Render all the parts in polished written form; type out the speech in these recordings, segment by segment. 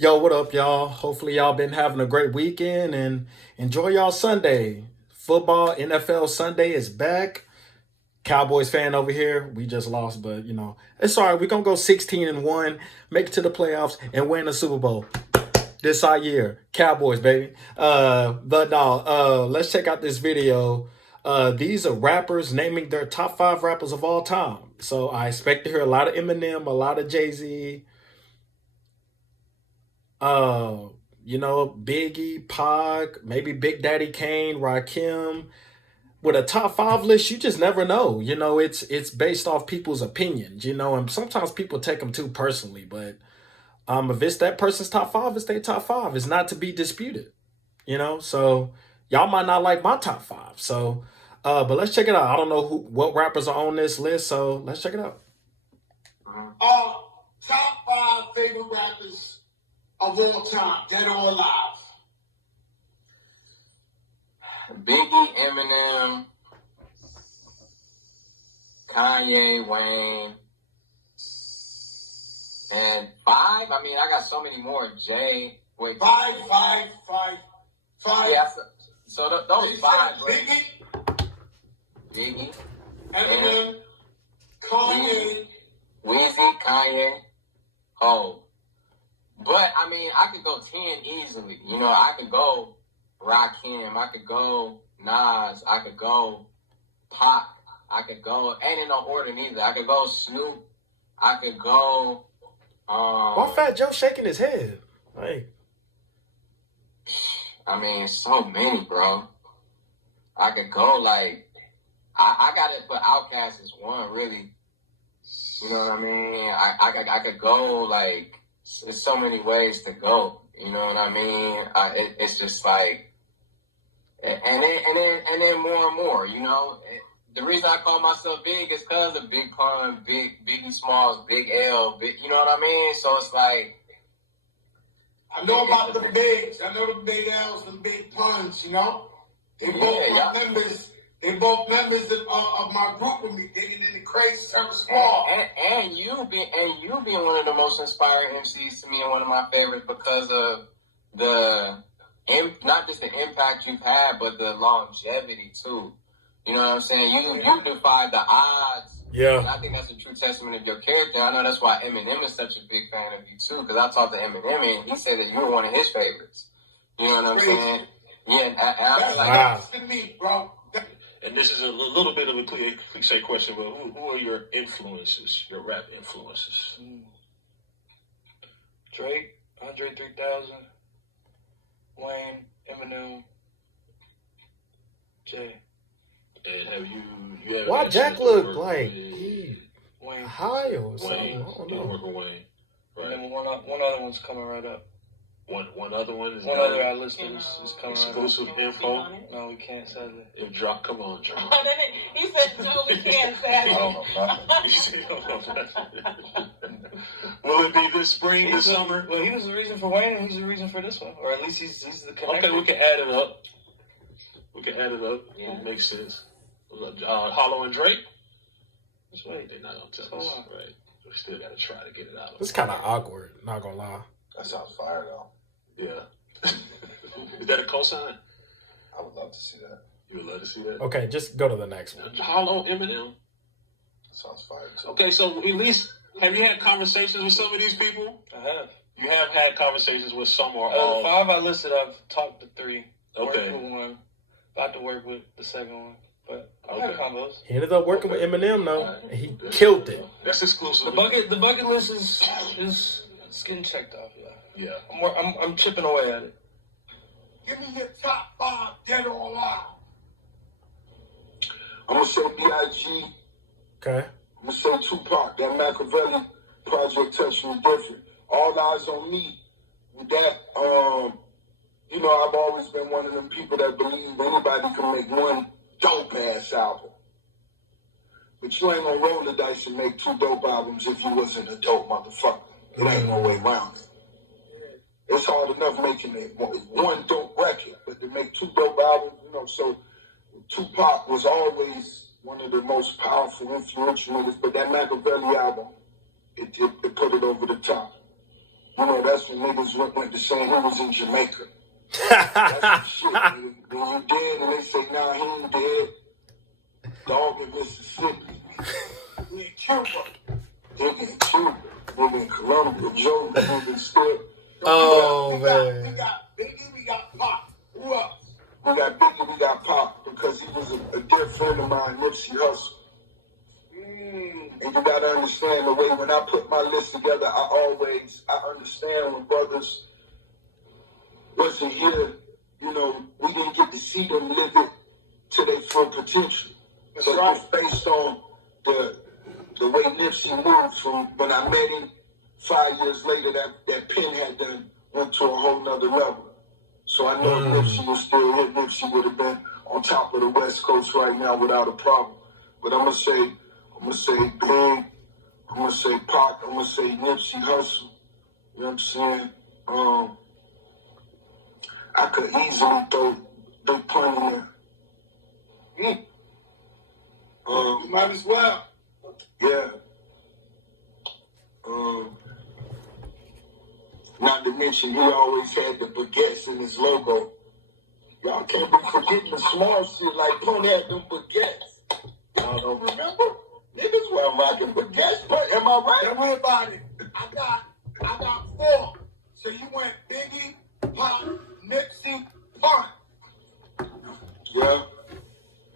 Yo, what up, y'all? Hopefully, y'all been having a great weekend and enjoy y'all Sunday. Football, NFL Sunday is back. Cowboys fan over here. We just lost, but it's all right. We're gonna go 16-1, make it to the playoffs, and win the Super Bowl. This our year. Cowboys, baby. But no, let's check out this video. These are rappers naming their top five rappers of all time. So I expect to hear a lot of Eminem, a lot of Jay-Z, uh, Biggie, Pac, maybe Big Daddy Kane, Rakim. With a top five list, you just never know. It's based off people's opinions. And sometimes people take them too personally. But if it's that person's top five, it's their top five. It's not to be disputed. So y'all might not like my top five. So, but let's check it out. I don't know what rappers are on this list, so let's check it out. Top five favorite rappers of all time, dead or alive. Biggie, Eminem, Kanye, Wayne, and five. I mean, I got so many more. Jay, wait, Five. Yeah, so those five. Biggie, Biggie, Eminem, Kanye. Weezy, Kanye, Hov. But I mean, I could go 10 easily. I could go Rakim, I could go Nas, I could go Pac, I could go, ain't in no order neither. I could go Snoop, I could go. Why Fat Joe shaking his head? Like, I mean, so many, bro. I could go like, I gotta put Outkast as one, really. You know what I mean? I could go like, there's so many ways to go. You know what I mean? It's just like, and then more and more. The reason I call myself big is because of Big Pun, Biggie Smalls, Big L, you know what I mean? So it's like, I know about the bigs. I know the big L's and big puns. They both members of my group with me, digging in the crates, Trevor Small. And you being one of the most inspiring MCs to me and one of my favorites because of not just the impact you've had, but the longevity too. You know what I'm saying? You defied the odds. Yeah. And I think that's a true testament of your character. I know that's why Eminem is such a big fan of you too, because I talked to Eminem and he said that you were one of his favorites. You know what I'm saying? Yeah, and I was like, that's to me, bro. And this is a little bit of a cliche question, but who are your influences, your rap influences? Drake, Andre 3000, Wayne, Eminem, Jay. And have you had why Jack look like he Wayne, high or something? Wayne, I don't you know. work with Wayne, right? and then one other one's coming right up. One other one is One other I listed is coming right up. exclusive info. No, we can't, sadly. If drop, come on, drop. He said, "No, we can't say." Will it be this spring, this summer? Well, he was the reason for Wayne, and he's the reason for this one. Or at least he's the connector. Okay, we can add it up. Yeah. It makes sense. Hollow and Drake? Just wait. They're not going to tell us. Right. We still got to try to get it out. It's kind of awkward, not gonna lie. That sounds fire, though. Yeah. Is that a cosign? I would love to see that. You would love to see that? Okay, just go to the next one. Hollow, Eminem? That sounds fire, too. Okay, so at least, have you had conversations with some of these people? I have. You have had conversations with some or The all? five I listed, I've talked to three. Okay. Worked with one. About to work with the second one. But I've had combos. He ended up working with Eminem though. And he killed it. That's exclusive. The bucket list is getting checked off, yeah. Yeah. I'm chipping away at it. Give me your top five, dead or alive. I'm going to say B.I.G. Okay. I'm going to say Tupac. That Machiavelli project touched me different. All Eyes on Me. With that, I've always been one of them people that believe anybody can make one dope-ass album. But you ain't going to roll the dice and make two dope albums if you wasn't a dope motherfucker. It ain't no way around it. It's hard enough making one dope record, but to make two dope albums, so Tupac was always one of the most powerful, influential niggas, but that Machiavelli album, it put it over the top. You know, that's when niggas went to saying he was in Jamaica. That's some shit. When you dead and they say, nah, he ain't dead. Dog in Mississippi. We in Cuba. Nigga in Cuba. Nigga in Colombia. Joe, nigga still. Oh, We man. got Biggie, we got Pop. Who else? We got Biggie, we got Pop, because he was a dear friend of mine, Nipsey Hussle. And you gotta understand the way when I put my list together, I understand when brothers wasn't here, you know, we didn't get to see them live it to their full potential. So it's based on the way Nipsey moved from when I met him 5 years later, that pen had done went to a whole nother level. So I know if Nipsey was still here, Nipsey would have been on top of the West Coast right now without a problem. But I'm gonna say Big, I'm gonna say Pac, I'm gonna say Nipsey Hussle. You know what I'm saying? I could easily throw Big Pun in there. You might as well. Yeah. Not to mention, he always had the baguettes in his logo. Y'all can't be forgetting the small shit like Pun had them baguettes. Y'all don't remember? Niggas weren't rocking baguettes, but am I right? Don't worry about it. I got 4. So you went Biggie, Pop, Nipsey, Pun. Yeah.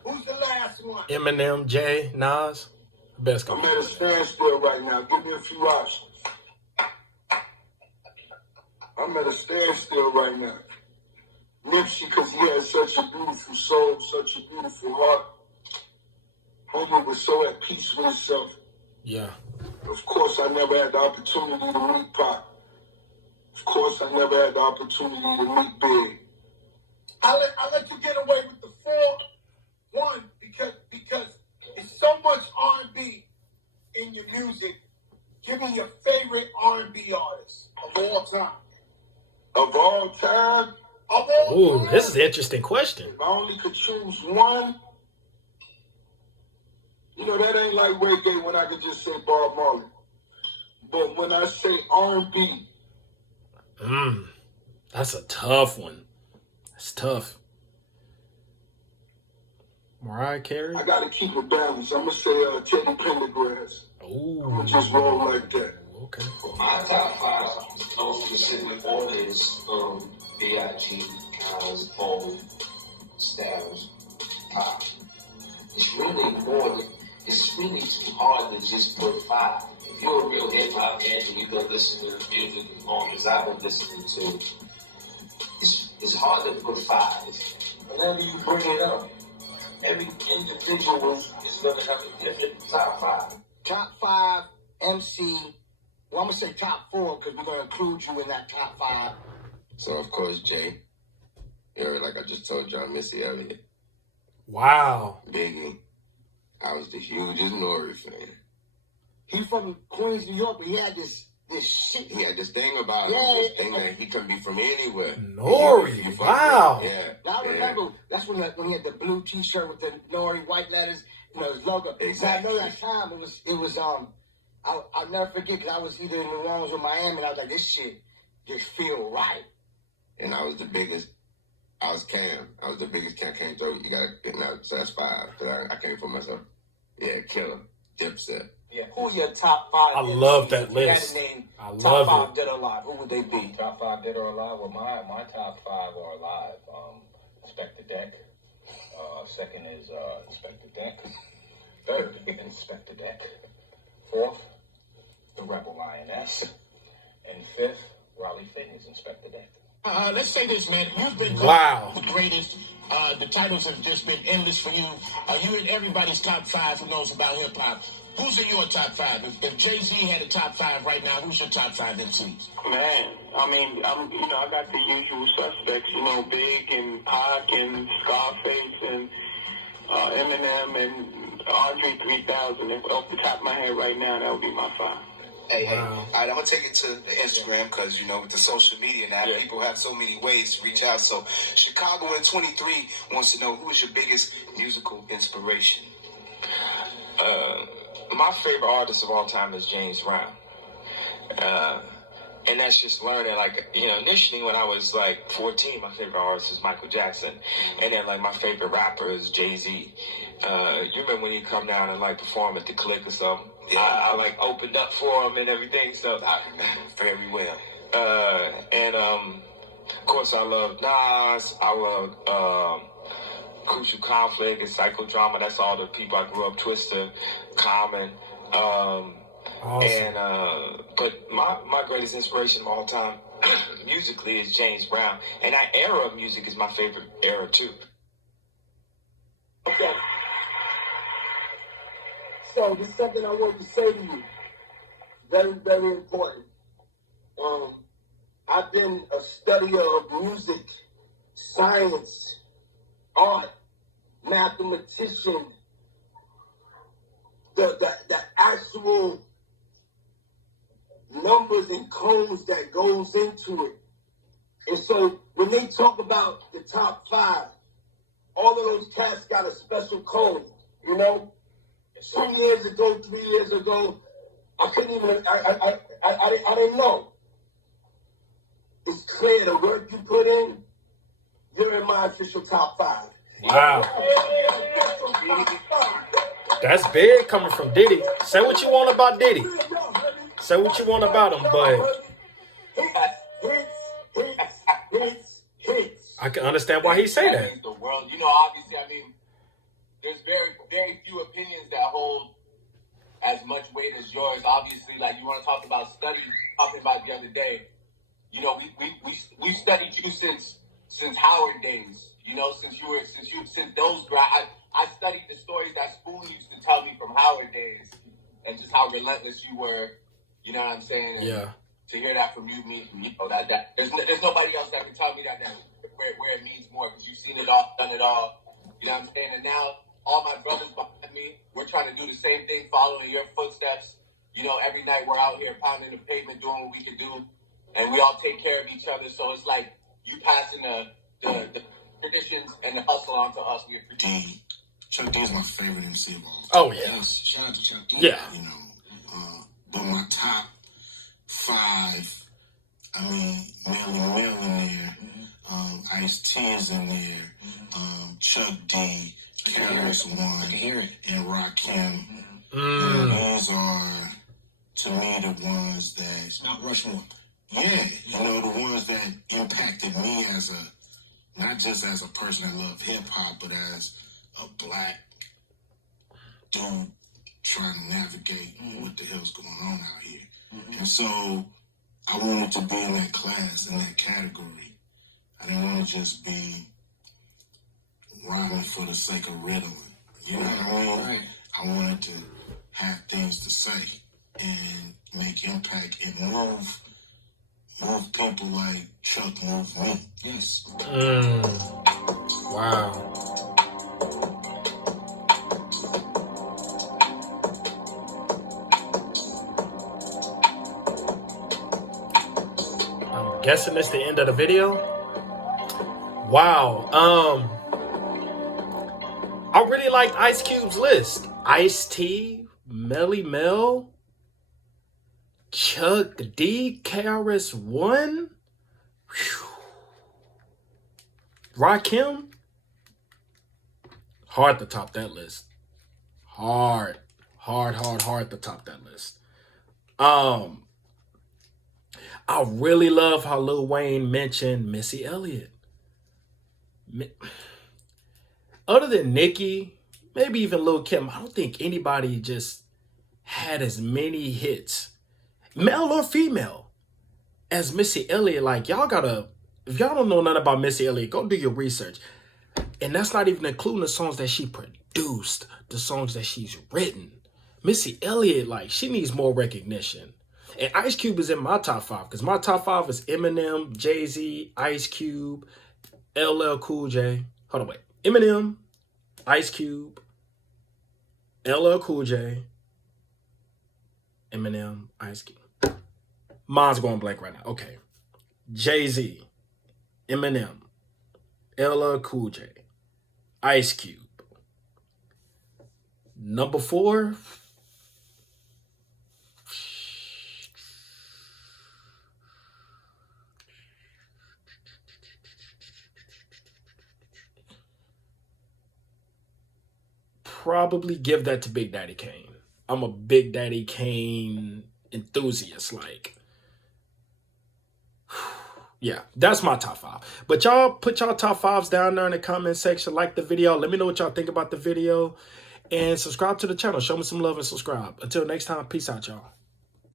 Who's the last one? Eminem, Jay, Nas. Best I'm go. at a standstill right now. Give me a few options. I'm at a standstill right now. Nipsey, because he had such a beautiful soul, such a beautiful heart. Homie was so at peace with himself. Yeah. Of course, I never had the opportunity to meet Pop. Of course, I never had the opportunity to meet Big. I'll let you get away with the 4. One, because it's so much R&B in your music. Give me your favorite R&B artist of all time. Of all time, Of all Ooh, time? this is an interesting question. if I only could choose one, you know, that ain't like reggae when I could just say Bob Marley. But when I say R&B, That's a tough one. That's tough. Mariah Carey? I gotta keep it balanced. I'm gonna say Teddy Pendergrass. Ooh. I'm gonna just roll like that. Okay. My top 5, no specific order, is B.I.G., Nas, Paul, Styles, Pop. It's really too hard to just put 5. If you're a real hip hop fan and you go listen to the music as long as I've been listening to, it's hard to put 5. Whenever you bring it up, every individual is going to have a different top 5. Top 5 MC. Well, I'm going to say top 4 because we're going to include you in that top 5. So, of course, Jay. You know, like I just told you, I'm Missy Elliott. Wow. Biggie. I was the hugest Nori fan. He's from Queens, New York, but he had this shit. He had this thing about him, Yeah. this thing that he couldn't be from anywhere. Nori, He from- wow. Yeah. Now I remember, that's when he had the blue T-shirt with the Nori white letters, his logo. Exactly. So I know that time it was I'll never forget because I was either in New Orleans or Miami, and I was like, this shit just feel right. And I was the biggest. I was Cam. I was the biggest Cam. You gotta get now. So that's 5. Because I came for myself. Yeah, Killer, Dipset. Yeah, who are your top 5? I love that If you had list. to name I top love 5 it. dead or alive, who would they be? Top 5 dead or alive? Well, my top 5 are alive. Inspector Deck. Second is Inspector Deck. Third, Inspector Deck. Fourth, the Rebel Lioness. And fifth, Raleigh Fitness Inspector Deck. Let's say this, man. You've been Wow. the greatest. The titles have just been endless for you. You in everybody's top 5 who knows about hip hop. Who's in your top 5? If Jay-Z had a top 5 right now, who's your top 5 MCs? Man, I mean, I got the usual suspects, Big and Pac and Scarface and Eminem and Andre 3000. Off the top of my head right now, that would be my 5. Hey, Wow. all right, I'm going to take it to the Instagram because, with the social media now, people have so many ways to reach out. So, Chicago in 23 wants to know, who is your biggest musical inspiration? My favorite artist of all time is James Brown. And that's just learning, like, you know, initially when I was like 14, my favorite artist is Michael Jackson. And then like my favorite rapper is Jay-Z. You remember when he come down and like perform at the Click or something? Yeah. I like opened up for him and everything, so I remember very well. Of course I love Nas, I love Crucial Conflict and Psychodrama. That's all the people I grew up, Twista, Common. Awesome. And but my greatest inspiration of all time musically is James Brown. And that era of music is my favorite era too. Okay. So this is something I want to say to you. Very, very important. I've been a studier of music, science, art, mathematician, the actual numbers and codes that goes into it. And so when they talk about the top 5, all of those cats got a special code, you know? 2 years ago, 3 years ago, I couldn't even, I didn't know. It's clear the work you put in, you're in my official top 5. Wow. That's big coming from Diddy. Say what you want about Diddy. Say what you want about him, but I can understand why he say that. The world, you know, obviously, I mean, there's very, very few opinions that hold as much weight as yours. Obviously, like you want to talk about study, talking about the other day. You know, we studied you since Howard days. You know, since those. I studied the stories that Spoon used to tell me from Howard days, and just how relentless you were. You know what I'm saying? And yeah. To hear that from you means, you know, that there's nobody else that can tell me that where it means more, because you've seen it all, done it all. You know what I'm saying? And now all my brothers behind me, we're trying to do the same thing, following your footsteps. You know, every night we're out here pounding the pavement, doing what we can do, and we all take care of each other. So it's like you passing the traditions and the hustle on to us. We appreciate. Chuck D is my favorite MC of all time. Oh yeah. Shout out to Chuck D. Yeah. You know, but my top 5, I mean, Melly Mel in there, Ice-T is in there, Chuck D, KRS-One, and Rakim. Those are, to me, the ones that... It's not Rushmore. Yeah, you know, the ones that impacted me as not just as a person that loved hip-hop, but as a black dude trying to navigate what the hell's going on out here. And so I wanted to be in that class, in that category. I didn't want to just be rhyming for the sake of riddling. You know what I mean? Right. I wanted to have things to say and make impact and move people like Chuck moved me. Yes. Wow. I'm guessing it's the end of the video. Wow. I really liked Ice Cube's list. Ice-T, Melly Mel, Chuck D, KRS-One, Rakim. Hard to top that list. Hard to top that list. I really love how Lil Wayne mentioned Missy Elliott. Other than Nicki, maybe even Lil Kim, I don't think anybody just had as many hits, male or female, as Missy Elliott. Like, y'all gotta, if y'all don't know nothing about Missy Elliott, go do your research. And that's not even including the songs that she produced, the songs that she's written. Missy Elliott, like, she needs more recognition. And Ice Cube is in my top 5, because my top 5 is Eminem, Jay-Z, Ice Cube, LL Cool J. Hold on, wait. Eminem, Ice Cube, LL Cool J, Eminem, Ice Cube. Mine's going blank right now. Okay. Jay-Z, Eminem, LL Cool J, Ice Cube. Number 4, probably give that to Big Daddy Kane. I'm a Big Daddy Kane enthusiast. Like, yeah, that's my top 5. But y'all put y'all top 5s down there in the comment section. Like the video. Let me know what y'all think about the video. And subscribe to the channel. Show me some love and subscribe. Until next time, peace out, y'all.